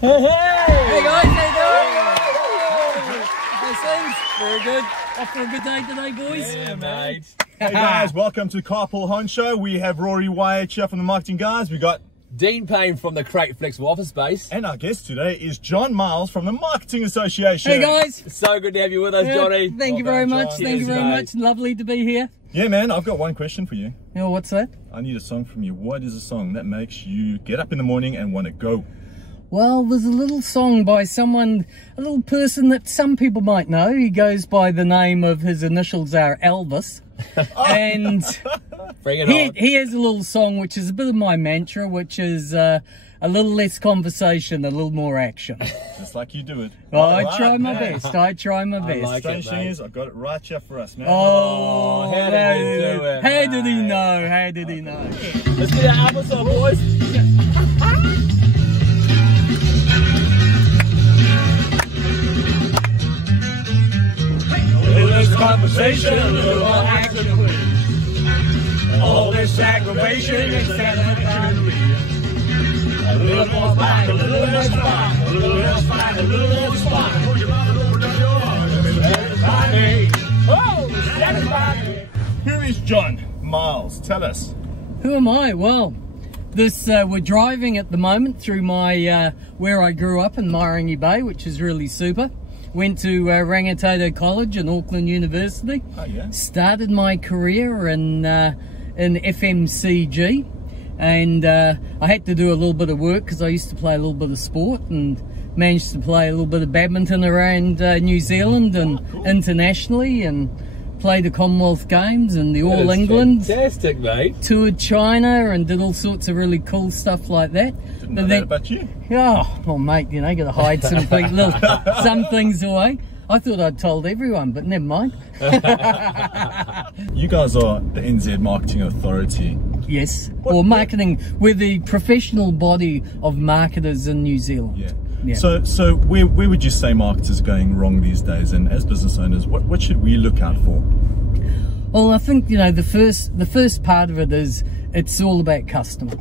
Hey guys, how you doing? How's things? Very good. Off for a good day today, boys? Yeah, mate. Hey guys, welcome to CARPOOL Honchos. We have Rory Wyatt here from the marketing guys. We got Dean Payne from the Crate Flexible Office Space. And our guest today is John Miles from the Marketing Association. Hey guys. It's so good to have you with us, Johnny. Thank you very much. John. Thank you very much. Lovely to be here. Yeah, man, I've got one question for you. Yeah, what's that? I need a song from you. What is a song that makes you get up in the morning and want to go? Well, there's a little song by someone, a little person that some people might know. He goes by the name of, his initials are Elvis. And Bring it on. He has a little song which is a bit of my mantra, which is a little less conversation, a little more action. Just like you do it. Oh, I try my best. I try my best. like Strange thing is, I've got it right here for us, man. Oh, how did he do it? How did he know? How did he know? Let's do that episode, boys. A little less conversation, a little more action, please. All this aggravation is sanitary. A little more fun, a little less fun, a little less fun, a little less fun. Oh, satisfying. Who is John Miles? Tell us. Who am I? Well, we're driving at the moment through my where I grew up in Mairangi Bay, which is really super. Went to Rangitoto College and Auckland University. Oh, yeah. Started my career in FMCG, and I had to do a little bit of work because I used to play a little bit of sport and managed to play a little bit of badminton around New Zealand and internationally, and played the Commonwealth Games and the All England. Fantastic, mate. Toured China and did all sorts of really cool stuff like that. Didn't know that about you. Oh, well, mate, you know, got to hide some things away. I thought I'd told everyone, but never mind. You guys are the NZ Marketing Authority. Yes, or marketing. We're the professional body of marketers in New Zealand. Yeah. Yeah. So where would you say marketers are going wrong these days? And as business owners, what should we look out for? Well, I think, you know, the first part of it is it's all about customer.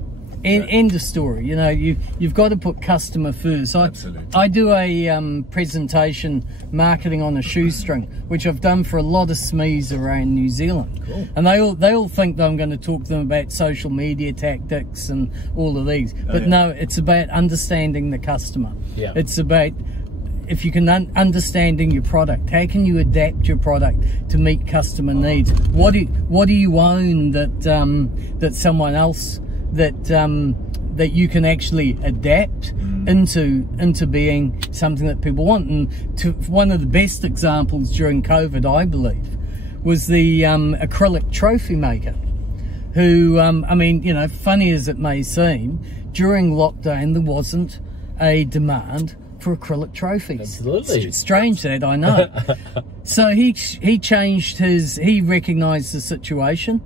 End of story. You know, you've got to put customer first. Absolutely. I do a presentation, marketing on a shoestring, which I've done for a lot of SMEs around New Zealand. Cool. And they all think that I'm going to talk to them about social media tactics and all of these. But no, it's about understanding the customer. Yeah. It's about, if you can understanding your product, how can you adapt your product to meet customer needs? What do you own that someone else that you can actually adapt into being something that people want? And one of the best examples during COVID, I believe, was the Acrylic Trophy maker, who I mean, you know, funny as it may seem, during lockdown there wasn't a demand for acrylic trophies. Absolutely. It's strange that, I know. So he recognized the situation,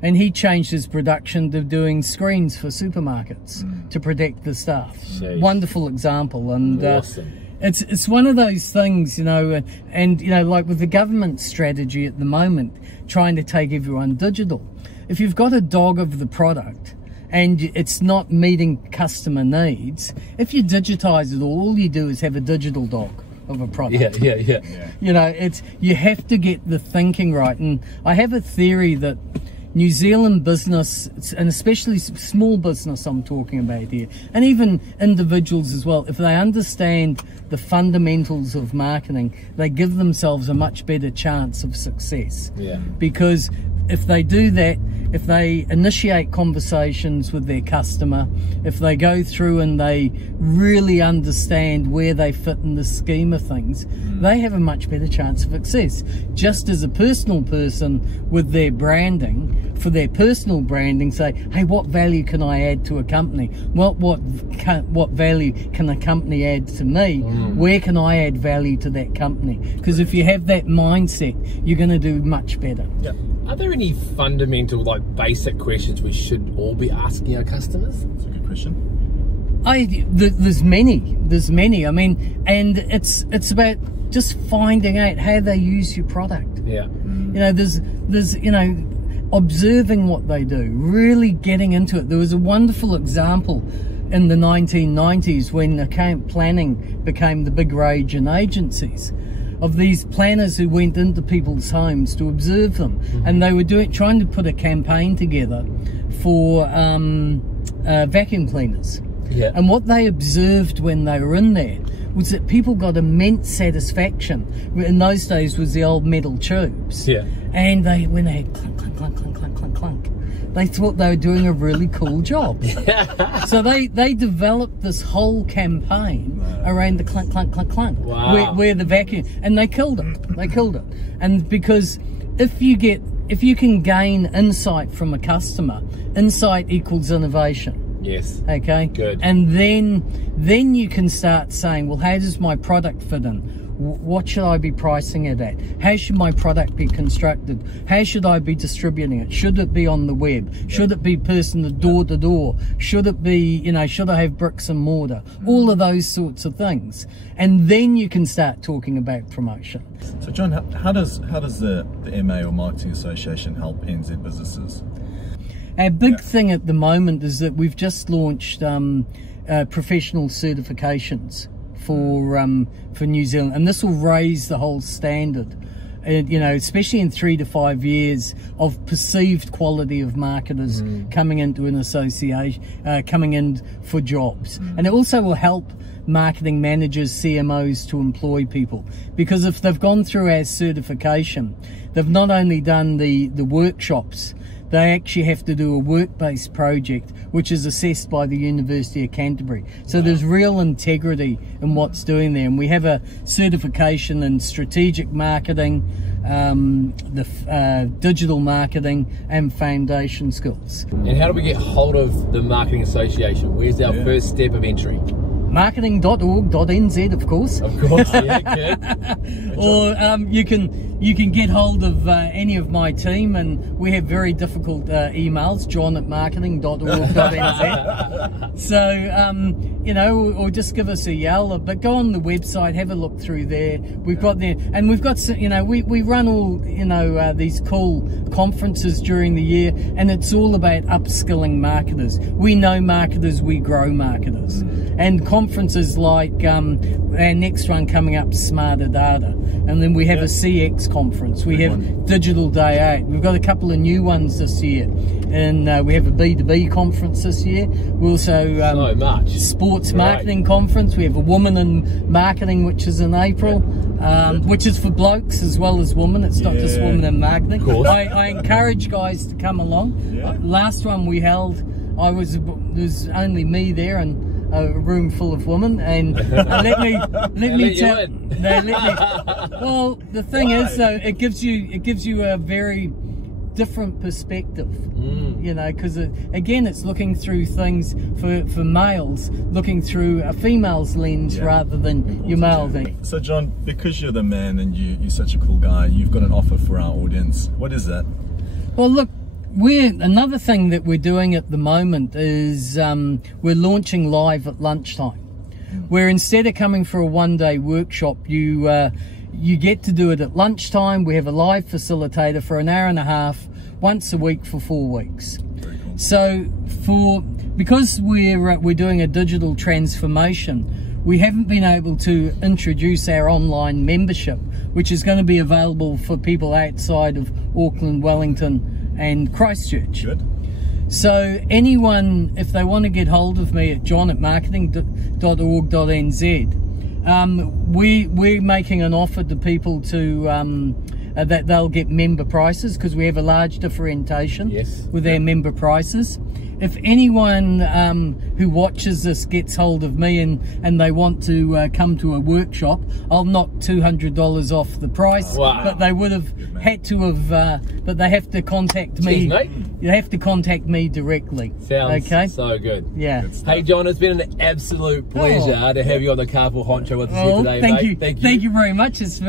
and he changed his production to doing screens for supermarkets to protect the staff. Jeez. Wonderful example. And Awesome. It's one of those things, you know, and you know, like with the government strategy at the moment, trying to take everyone digital. If you've got a dog of the product and it's not meeting customer needs, if you digitize it all you do is have a digital dog of a product. Yeah. You know, you have to get the thinking right. And I have a theory that New Zealand business, and especially small business I'm talking about here, and even individuals as well, if they understand the fundamentals of marketing, they give themselves a much better chance of success. Yeah. Because if they do that, if they initiate conversations with their customer, if they go through and they really understand where they fit in the scheme of things, they have a much better chance of success. Just as a personal person with their branding, for their personal branding, say, hey, what value can I add to a company? What value can a company add to me? Where can I add value to that company? Because if you have that mindset, you're going to do much better. Yeah. Are there any fundamental, like, basic questions we should all be asking our customers? That's a good question. There's many. I mean, and it's about just finding out how they use your product. Yeah. You know, there's you know, observing what they do, really getting into it. There was a wonderful example in the 1990s when account planning became the big rage in agencies, of these planners who went into people's homes to observe them, and they were trying to put a campaign together for vacuum cleaners. Yeah. And what they observed when they were in there was that people got immense satisfaction. In those days was the old metal tubes. Yeah. And when they had clunk, clunk, clunk, clunk, clunk, clunk, clunk, they thought they were doing a really cool job. So they developed this whole campaign around the clunk, clunk, clunk, clunk. Wow. Where the vacuum, and they killed it. They killed it. And because if you can gain insight from a customer, insight equals innovation. Yes. Okay. Good. And then you can start saying, well, how does my product fit in? What should I be pricing it at? How should my product be constructed? How should I be distributing it? Should it be on the web? Should it be person to door? Should it be, you know, should I have bricks and mortar? All of those sorts of things. And then you can start talking about promotion. So John, how does the MA or Marketing Association help NZ businesses? Our big thing at the moment is that we've just launched professional certifications for New Zealand, and this will raise the whole standard, you know, especially in 3 to 5 years of perceived quality of marketers coming into an association, coming in for jobs. And it also will help marketing managers, CMOs to employ people, because if they've gone through our certification, they've not only done the workshops, they actually have to do a work-based project which is assessed by the University of Canterbury. So there's real integrity in what's doing there. And we have a certification in strategic marketing, digital marketing and foundation skills. And how do we get hold of the Marketing Association? Where's our first step of entry? Marketing.org.nz, of course. Of course, yeah, good. Or you can get hold of any of my team, and we have very difficult emails, john@marketing.org.nz. So you know, or just give us a yell, but go on the website, have a look through there. We've got there, and we've got, you know, we run all, you know, these cool conferences during the year, and it's all about upskilling marketers. We know marketers, we grow marketers. And conferences like our next one coming up, Smarter Data, and then we have a CX conference. We have Digital Day Out. We've got a couple of new ones this year, and we have a B2B conference this year. We also so much sports marketing conference. We have a Woman in Marketing, which is in April, which is for blokes as well as women. It's not just women in marketing. I encourage guys to come along. Last one we held, there was only me there and a room full of women, and let me tell. Well, the thing is, though, it gives you a very different perspective, you know, because again, it's looking through things for males, looking through a female's lens rather than your male lens. So John, because you're the man and you're such a cool guy, you've got an offer for our audience. What is that? Well, look, another thing that we're doing at the moment is we're launching live at lunchtime, where instead of coming for a one-day workshop, you get to do it at lunchtime. We have a live facilitator for an hour and a half once a week for 4 weeks. So because we're doing a digital transformation, we haven't been able to introduce our online membership, which is going to be available for people outside of Auckland, Wellington and Christchurch. Good. So anyone, if they want to get hold of me at john@marketing.org.nz, we're making an offer to people to that they'll get member prices, because we have a large differentiation with our member prices. If anyone who watches this gets hold of me and they want to come to a workshop, I'll knock $200 off the price. Wow. But they would have had to have, but they have to contact me. Cheers, mate. You have to contact me directly. Sounds so good. Yeah. Hey John, it's been an absolute pleasure to have you on the Carpool Honcho with us here today, thank mate. you. Thank you. Thank you very much. It's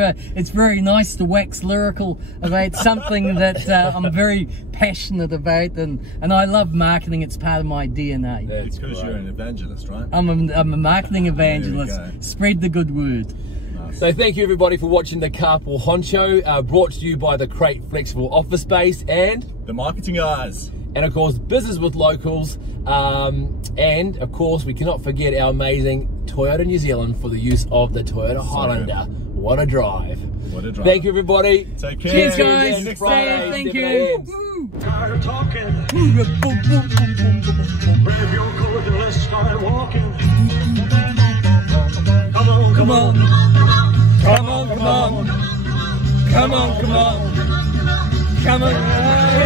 very nice to wax lyrical about something that I'm very passionate about, and I love marketing. It's part of my DNA. That's because you're an evangelist, right? I'm a marketing evangelist. Spread the good word. So thank you everybody for watching the Carpool Honcho, brought to you by the Crate Flexible Office Space and the Marketing Guys. And of course, Business with Locals, And of course, we cannot forget our amazing Toyota New Zealand for the use of the Toyota Highlander. What a drive. What a drive. Thank you, everybody. Take care. Cheers, guys. Next Friday, Thank Stephen you. Hands. Tired talking. Grab your coat and let's start walking. Come on, come on. Come on, come on. Come on, come on. Come on.